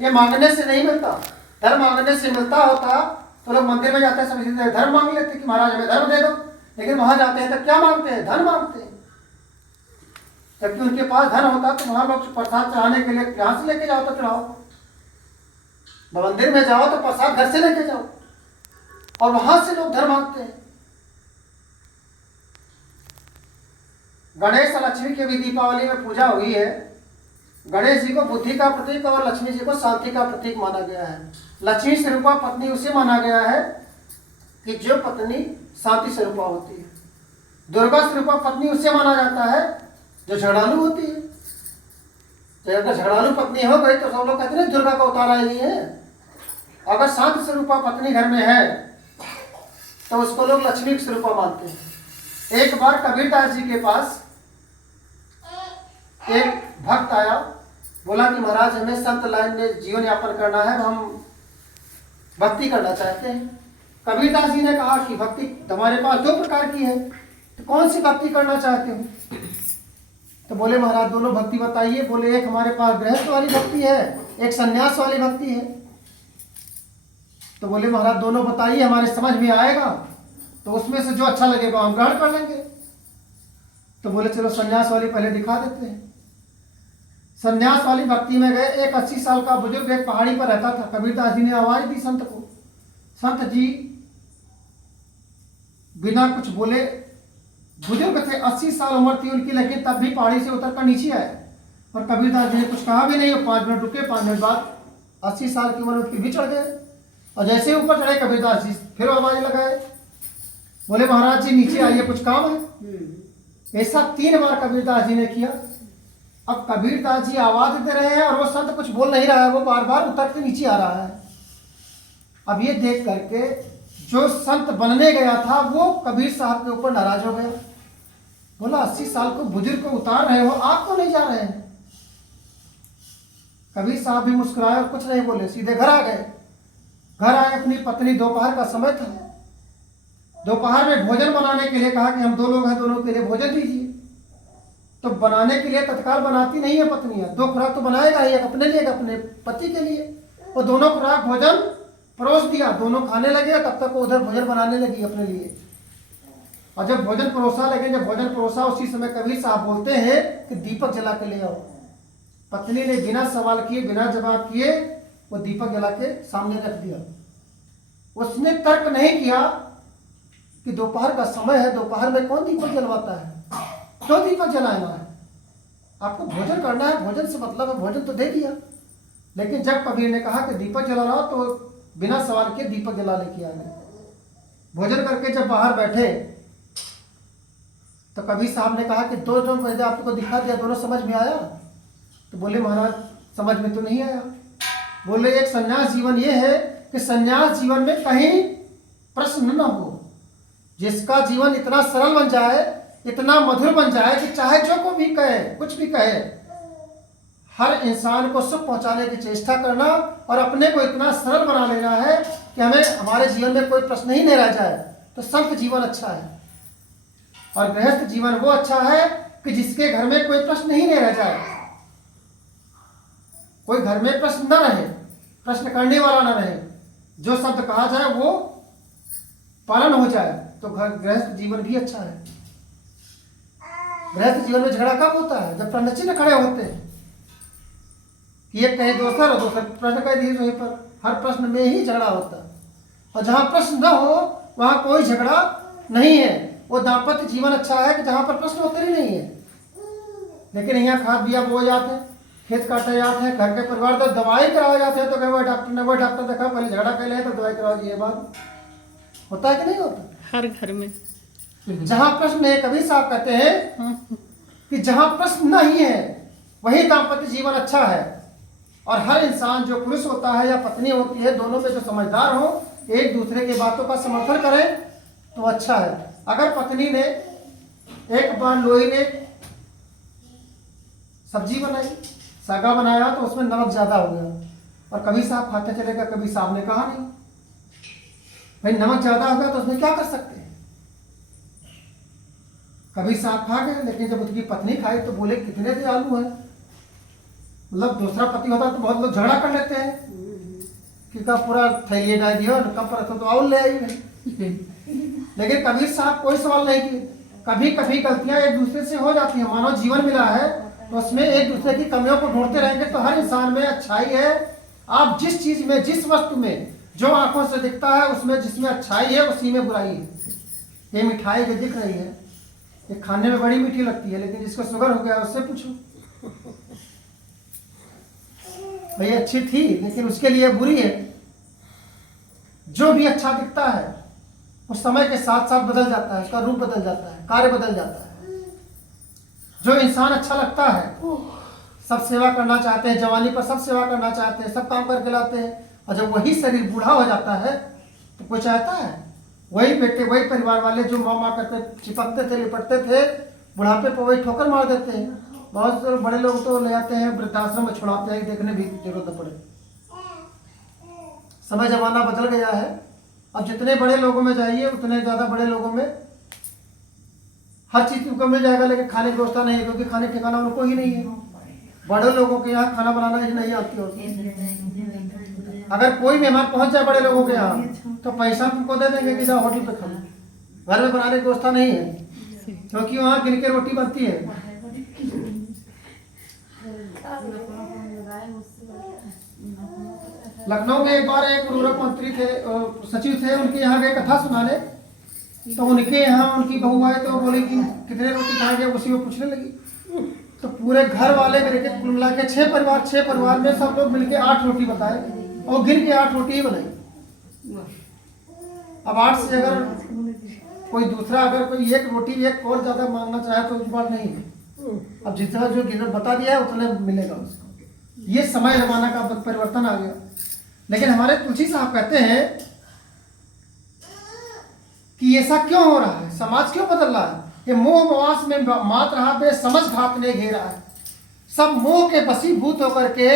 ये मांगने से नहीं मिलता। धर्म मांगने से मिलता होता तो लोग मंदिर में जाते हैं, सब इसी धर्म मांग लेते कि महाराज हमें धर्म दे दो, लेकिन वहां जाते हैं तो क्या मांगते हैं? धन मांगते हैं। जबकि उनके पास धन होता तो वहां लोग प्रसाद चढ़ाने के लिए यहाँ से लेके जाओ तो चढ़ाओ, मंदिर में जाओ तो प्रसाद घर से लेके जाओ, और वहां से लोग धर्म मांगते हैं। गणेश और लक्ष्मी की भी दीपावली में पूजा हुई है। गणेश जी को बुद्धि का प्रतीक और लक्ष्मी जी को शांति का प्रतीक माना गया है। लक्ष्मी स्वरूपा पत्नी उसे माना गया है कि जो पत्नी शांति स्वरूपा होती है। दुर्गा स्वरूपा पत्नी उसे माना जाता है जो झगड़ालू होती है। तो अगर झगड़ालू पत्नी हो गई तो सब लोग कहते हैं दुर्गा का अवतार आई है। अगर शांति स्वरूपा पत्नी घर में है तो उसको लोग लक्ष्मी स्वरूपा मानते हैं। एक बार कबीरदास जी के पास एक भक्त आया, बोला कि महाराज हमें संत लाइन में जीवन यापन करना है, हम भक्ति करना चाहते हैं। कबीरदास जी ने कहा कि भक्ति हमारे पास दो प्रकार की है, तो कौन सी भक्ति करना चाहते हो? तो बोले महाराज दोनों भक्ति बताइए। बोले एक हमारे पास गृहस्थ वाली भक्ति है, एक संन्यास वाली भक्ति है। तो बोले महाराज दोनों बताइए, हमारे समझ में आएगा तो उसमें से जो अच्छा लगेगा हम ग्रहण कर लेंगे। तो बोले चलो संन्यास वाली पहले दिखा देते हैं। संन्यास वाली भक्ति में गए। एक 80 साल का बुजुर्ग एक पहाड़ी पर रहता था। कबीरदास जी ने आवाज दी संत को। संत जी बिना कुछ बोले, बुजुर्ग थे, 80 साल उम्र थी उनकी, लेकिन तब भी पहाड़ी से उतरकर नीचे आए और कबीरदास जी ने कुछ कहा भी नहीं। 5 मिनट रुके, 5 मिनट बाद 80 साल की उम्र उनकी भी चढ़ गए, और जैसे ही ऊपर चढ़े कबीरदास जी फिर आवाज लगाए, बोले महाराज जी नीचे आइए कुछ काम है। ऐसा 3 बार कबीरदास जी ने किया। अब कबीरदास जी आवाज दे रहे हैं और वो संत कुछ बोल नहीं रहा है, वो बार बार उतर के नीचे आ रहा है। अब ये देख करके जो संत बनने गया था वो कबीर साहब के ऊपर नाराज हो गया। बोला 80 साल को बुजुर्ग को उतार रहे हो, आप क्यों नहीं जा रहे हैं? कबीर साहब भी मुस्कुराए और कुछ नहीं बोले, सीधे घर आ गए। घर आए, अपनी पत्नी, दोपहर का समय था, दोपहर में भोजन बनाने के लिए कहा कि हम 2 लोग हैं, दोनों के लिए भोजन दीजिए। तो बनाने के लिए तत्काल बनाती नहीं है पत्नियां, 2 खुराक तो बनाएगा ही, एक अपने लिए एक अपने पति के लिए। वो दोनों खुराक भोजन परोस दिया, दोनों खाने लगे, तब तक वो उधर भोजन बनाने लगी अपने लिए। और जब भोजन परोसा लगे, जब भोजन परोसा उसी समय कबीर साहब बोलते हैं कि दीपक जला के ले आओ। पत्नी ने बिना सवाल किए, बिना जवाब किए वो दीपक जला के सामने रख दिया। उसने तर्क नहीं किया कि दोपहर का समय है, दोपहर में कौन दीपक जलवाता है, क्यों दीपक जलाना है? आपको भोजन करना है, भोजन से मतलब है, भोजन तो दे दिया। लेकिन जब कबीर ने कहा कि दीपक जलाना हो तो बिना सवाल के दीपक जला लेके आ गए। भोजन करके जब बाहर बैठे तो कबीर साहब ने कहा कि 2 पहले आपको दिखा दिया, दोनों समझ में आया? तो बोले महाराज समझ में तो नहीं आया। बोले एक संन्यास जीवन ये है कि संन्यास जीवन में कहीं प्रश्न न हो, जिसका जीवन इतना सरल बन जाए, इतना मधुर बन जाए कि चाहे जो को भी कहे, कुछ भी कहे, हर इंसान को सुख पहुंचाने की चेष्टा करना और अपने को इतना सरल बना लेना है कि हमें हमारे जीवन में कोई प्रश्न ही नहीं रह जाए। तो संत जीवन अच्छा है। और गृहस्थ जीवन वो अच्छा है कि जिसके घर में कोई प्रश्न ही नहीं रह जाए, कोई घर में प्रश्न न रहे, प्रश्न करने वाला न रहे, जो शब्द कहा जाए वो पालन हो जाए, तो गृहस्थ जीवन भी अच्छा है। गृहस्थ जीवन में झगड़ा कब होता है? जब प्रश्न चिन्ह खड़े होते हैं कि एक कहे दोसर और दूसरा प्रश्न कह दिए, वहीं पर हर प्रश्न में ही झगड़ा होता है। और जहाँ प्रश्न न हो वहाँ कोई झगड़ा नहीं है। वो दाम्पत्य जीवन अच्छा है कि जहाँ पर प्रश्न होते ही नहीं है। लेकिन यहाँ खाद बिया बो जाते हैं, खेत काटे जाते हैं, घर के परिवार तक दवाई कराए जाते हैं, तो कहे वह डॉक्टर देखा, पहले झगड़ा कर ले तो दवाई कराओ। ये बात होता है कि नहीं होता? हर घर में जहाँ प्रश्न है, कबीर साहब कहते हैं कि जहाँ प्रश्न नहीं है वही दाम्पत्य जीवन अच्छा है। और हर इंसान जो पुरुष होता है या पत्नी होती है, दोनों में जो समझदार हो, एक दूसरे की बातों का समर्थन करें तो अच्छा है। अगर पत्नी ने एक बार लोई ने सब्जी बनाई, सागा बनाया, तो उसमें नमक ज्यादा हो गया और कबीर साहब खाते चले गए। कबीर साहब ने कहा नहीं, भाई नमक ज्यादा हो गया तो उसमें क्या कर सकते हैं। कबीर साहब खा गए, लेकिन जब उसकी पत्नी खाई तो बोले कितने दयालु है, मतलब दूसरा पति होता तो बहुत लोग झगड़ा कर लेते हैं कि कब पूरा थैलिए डाल दियो, कब पर तो और ले आई नहीं। लेकिन कबीर साहब कोई सवाल नहीं किए। कभी कभी गलतियां एक दूसरे से हो जाती हैं। मानव जीवन मिला है तो उसमें एक दूसरे की कमियों को ढूंढते रहेंगे तो हर इंसान में अच्छाई है। आप जिस चीज में, जिस वस्तु में जो आंखों से दिखता है उसमें जिसमें अच्छाई है उसी में बुराई है। ये मिठाई जो दिख रही है ये खाने में बड़ी मीठी लगती है, लेकिन जिसको शुगर हो गया उससे पूछो, भाई अच्छी थी लेकिन उसके लिए बुरी है। जो भी अच्छा दिखता है उस समय के साथ साथ बदल जाता है, उसका रूप बदल जाता है, कार्य बदल जाता है। जो इंसान अच्छा लगता है, सब सेवा करना चाहते हैं, जवानी पर सब सेवा करना चाहते हैं, सब काम करके लाते हैं, और जब वही शरीर बूढ़ा हो जाता है तो कोई चाहता है? वही बेटे, वही परिवार वाले जो माँ करते चिपकते थे, लिपटते थे, बुढ़ापे पर वही ठोकर मार देते हैं। बहुत से बड़े लोग तो ले जाते हैं वृद्धाश्रम में, छुड़ाते हैं, देखने भी जरूरत न पड़े। समय जमाना बदल गया है। अब जितने बड़े लोगों में जाइए उतने ज़्यादा बड़े लोगों में हर चीज़ उनको मिल जाएगा, लेकिन खाने की व्यवस्था नहीं है, क्योंकि खाने ठिकाना उनको ही नहीं है। बड़े लोगों के यहाँ खाना बनाना ही नहीं आती होती। अगर कोई मेहमान पहुंच जाए बड़े लोगों के यहाँ तो पैसा उनको दे देंगे कि जाओ होटल पे खाओ। घर में बनाने की व्यवस्था नहीं है, क्योंकि वहाँ गिन के रोटी बनती है। लखनऊ में एक बार एक उर्वरक मंत्री थे, सचिव थे, उनके यहाँ गए कथा सुनाने। तो उनके यहाँ उनकी बहू आए तो बोले कि कितने रोटी खाएंगे, उसी को पूछने लगी। तो पूरे घर वाले मेरे के कुल मिला के 6 परिवार में सब लोग मिलके 8 रोटी बताए, और गिन के 8 रोटी ही बनाई। अब 8 से अगर कोई दूसरा अगर कोई एक रोटी एक और ज्यादा मांगना चाहे तो उस बात नहीं है। अब जितना जो गिनर बता दिया है उतना मिलेगा उसको। ये समय जमाना का परिवर्तन आ गया। लेकिन हमारे तुलसी साहब कहते हैं कि ऐसा क्यों हो रहा है, समाज क्यों बदल रहा है? ये मोह मवास में मात रहा बे समझ घात ने घेरा है। सब मोह के बसीभूत होकर के